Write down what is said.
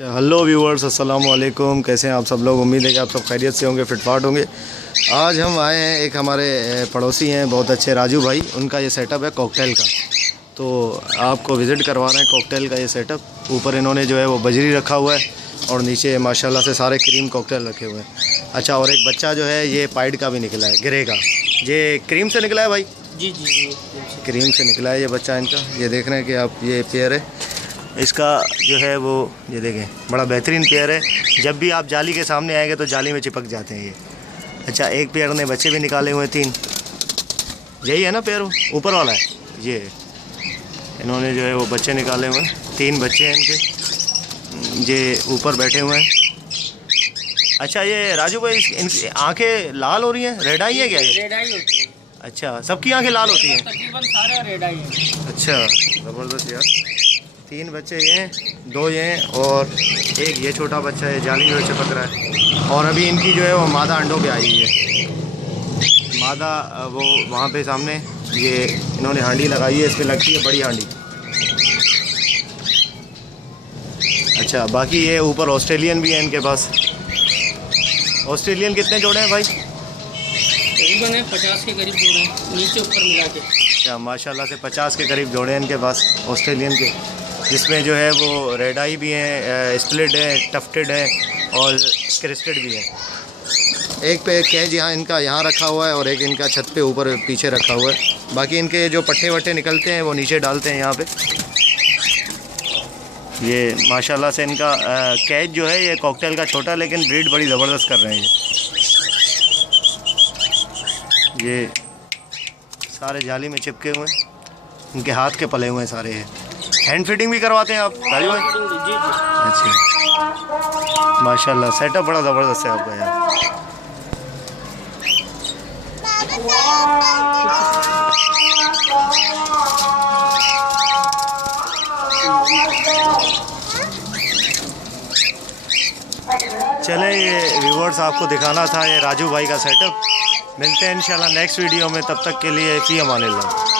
Hello viewers, अस्सलाम वालेकुम। कैसे हैं आप सब लोग? उम्मीद है कि आप सब खैरियत से होंगे, फिटफाट होंगे। आज हम आए हैं, एक हमारे पड़ोसी हैं बहुत अच्छे, राजू भाई। उनका ये सेटअप है कॉकटेल का, तो आपको विज़िट करवा रहे हैं कॉकटेल का ये सेटअप। ऊपर इन्होंने जो है वो बजरी रखा हुआ है और नीचे माशाल्लाह से सारे क्रीम कॉकटेल रखे हुए हैं। अच्छा, और एक बच्चा जो है ये पाइड का भी निकला है, गिरे का। ये क्रीम से निकला है भाई? जी जी जी, क्रीम से निकला है ये बच्चा इनका। ये देख रहे हैं कि आप, ये पेयर है इसका जो है वो, ये देखें, बड़ा बेहतरीन पेयर है। जब भी आप जाली के सामने आएंगे तो जाली में चिपक जाते हैं ये। अच्छा, एक पेयर ने बच्चे भी निकाले हुए हैं 3। यही है ना पेयर, ऊपर वाला है ये। इन्होंने जो है वो बच्चे निकाले हुए हैं, 3 बच्चे हैं इनके, ये ऊपर बैठे हुए हैं। अच्छा, ये राजू भाई इनकी आँखें लाल हो रही हैं, रेड आई है क्या ये? रेड आई होती है। अच्छा, सबकी आँखें लाल होती हैं? तकरीबन सारे रेड आई हैं। अच्छा, ज़बरदस्त यार। 3 बच्चे ये हैं, 2 ये हैं और एक ये छोटा बच्चा है, जाली में चिपक रहा है। और अभी इनकी जो है वो मादा अंडों पे आई हुई है। मादा वो वहाँ पे सामने ये इन्होंने हांडी लगाई है, इस पर लगती है बड़ी हांडी। अच्छा, बाकी ये ऊपर ऑस्ट्रेलियन भी है इनके पास। ऑस्ट्रेलियन कितने जोड़े हैं भाई? तकरीबन है 50 के करीब जोड़े हैं, नीचे ऊपर मिला के। अच्छा, माशाल्लाह से 50 के करीब जोड़े हैं इनके पास ऑस्ट्रेलियन के, जिसमें जो है वो रेड आई भी हैं, स्प्लिट है, टफ्टेड है और क्रिस्टेड भी है। एक पे कैज यहाँ इनका यहाँ रखा हुआ है और एक इनका छत पे ऊपर पीछे रखा हुआ है। बाकी इनके जो पट्टे वट्टे निकलते हैं वो नीचे डालते हैं यहाँ पे। ये माशाल्लाह से इनका कैज जो है ये कॉकटेल का छोटा, लेकिन ब्रीड बड़ी ज़बरदस्त कर रहे हैं ये सारे जाली में चिपके हुए हैं, इनके हाथ के पले हुए हैं सारे। हैं हैंड फिटिंग भी करवाते हैं आप राजू भाई? जी जी। अच्छा, माशाल्लाह सेटअप बड़ा ज़बरदस्त है आपका यार। चले, ये व्यूवर्स आपको दिखाना था ये राजू भाई का सेटअप। मिलते हैं इंशाल्लाह नेक्स्ट वीडियो में, तब तक के लिए फ़ी अमानिल्लाह।